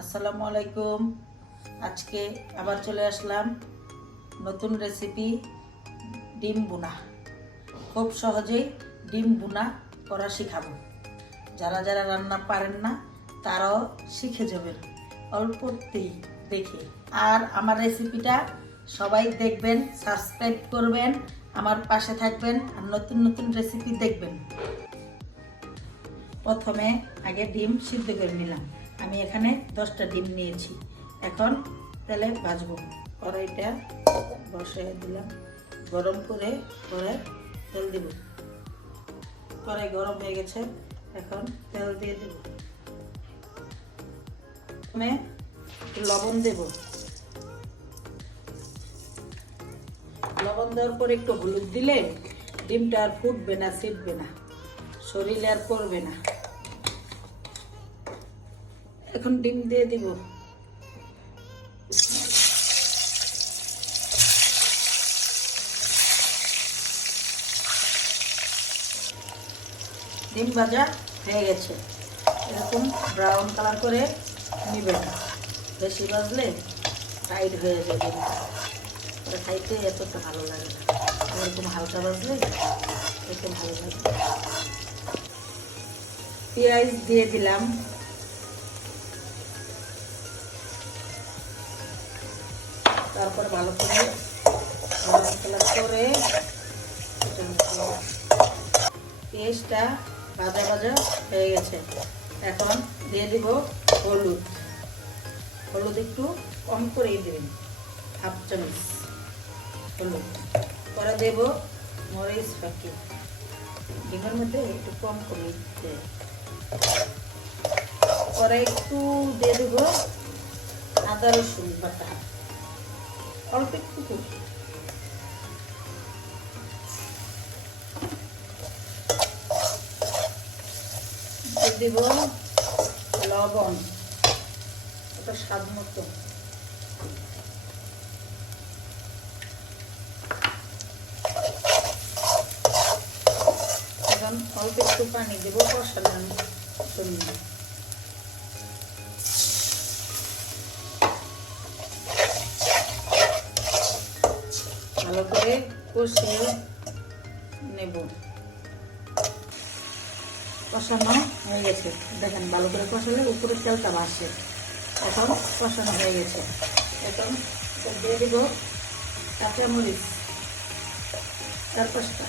আসসালামু আলাইকুম। আজকে আবার চলে আসলাম নতুন রেসিপি ডিম বুনা খুব সহজেই ডিম বুনা করা শিখাবো। যারা যারা রান্না পারেন না, তারাও শিখে যাবেন অল্পতেই দেখে। আর আমার রেসিপিটা সবাই দেখবেন সাবস্ক্রাইব করবেন, আমার পাশে থাকবেন আর নতুন নতুন রেসিপি দেখবেন। প্রথমে আগে ডিম সিদ্ধ করে নিলাম। আমি এখানে দশটা ডিম নিয়েছি। এখন তেলে ভাজবো। কড়াইটা বসে দিলাম। গরম করে পরে তেল দিব। কড়াই গরম হয়ে গেছে। এখন তেল দিয়ে দেব। প্রথমে লবণ দেব। লবণ দেওয়ার পর একটু হলুদ দিলে ডিমটা আর ফুটবে না, ছিটবে না। শরীরে আর পড়বে না। এখন ডিম দিয়ে দিব। ডিম ভাজা হয়ে গেছে। এরকম ব্রাউন কালার করে নিবেন বেশি ভাজলে টাইট হয়ে যায় খাইতে এতটা ভালো লাগে না। এরকম হালকা বাজলে খেতে ভালো লাগে। পেঁয়াজ দিয়ে দিলাম। তারপর ভালো করে মশলা করে পেঁয়াজটা ভাজা ভাজা হয়ে গেছে। এখন দিয়ে দিব হলুদ। হলুদ একটু কম করেই দেবেন, হাফ চামচ হলুদ। পরে দেব মরিচ পাখি ডিমের মধ্যে একটু কম করে দেয় পরে একটু দিয়ে দেব আদা রসুন বাটা। অল্প দেব লবণ ওটা স্বাদ মতো। অল্প একটু পানি দেবো কষানোর জন্য ভালো করে কষিয়ে নেব। কষানো হয়ে গেছে। দেখেন, ভালো করে কষালে উপরে তেলটা ভাসে এখন কষানো হয়ে গেছে। এখন দিয়ে দেব কাঁচামরিচ। চার পাঁচটা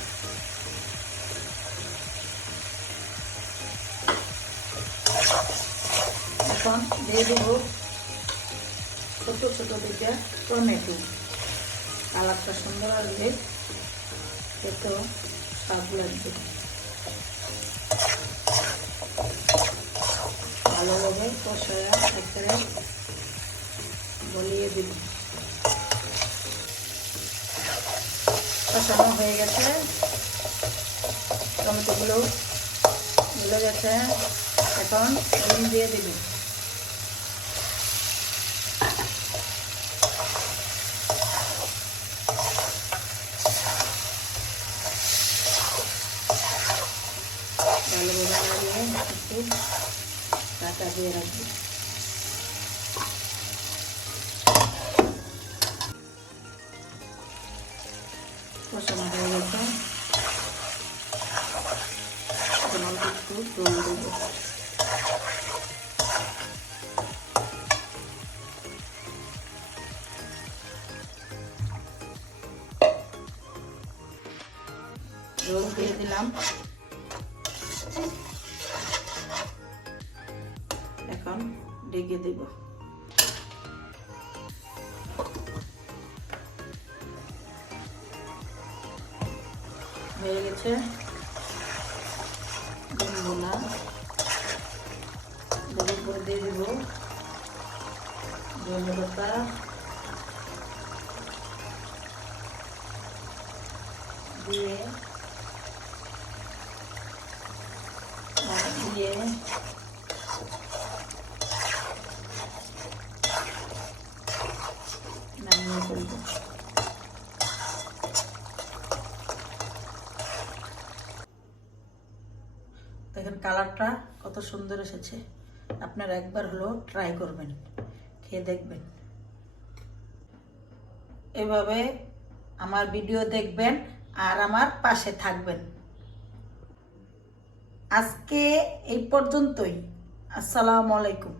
এখন দিয়ে দেব ছোট ছোট দিকে টমেটো। কালারটা সুন্দর আসবে। খেতেও স্বাদ লাগবে। ভালোভাবে কষায়া একবারে গলিয়ে দিব। কষানো হয়ে গেছে। টমেটোগুলো গলে গেছে। এখন দিয়ে দিবি ভালোভাবে লাগিয়ে একটু কাটা দিয়ে রাখবি কষানো হয়ে গেছে দিলাম। ডেকে দেব হয়ে গেছে ডিম বোনা দেবো করে দিয়ে দেব ধনে পাতা দিয়ে আর দিয়ে দেখেন কালারটা কত সুন্দর এসেছে। আপনারা একবার হলো ট্রাই করবেন, খেয়ে দেখবেন। এভাবে আমার ভিডিও দেখবেন আর আমার পাশে থাকবেন। আজকে এই পর্যন্তই। আসসালামু আলাইকুম।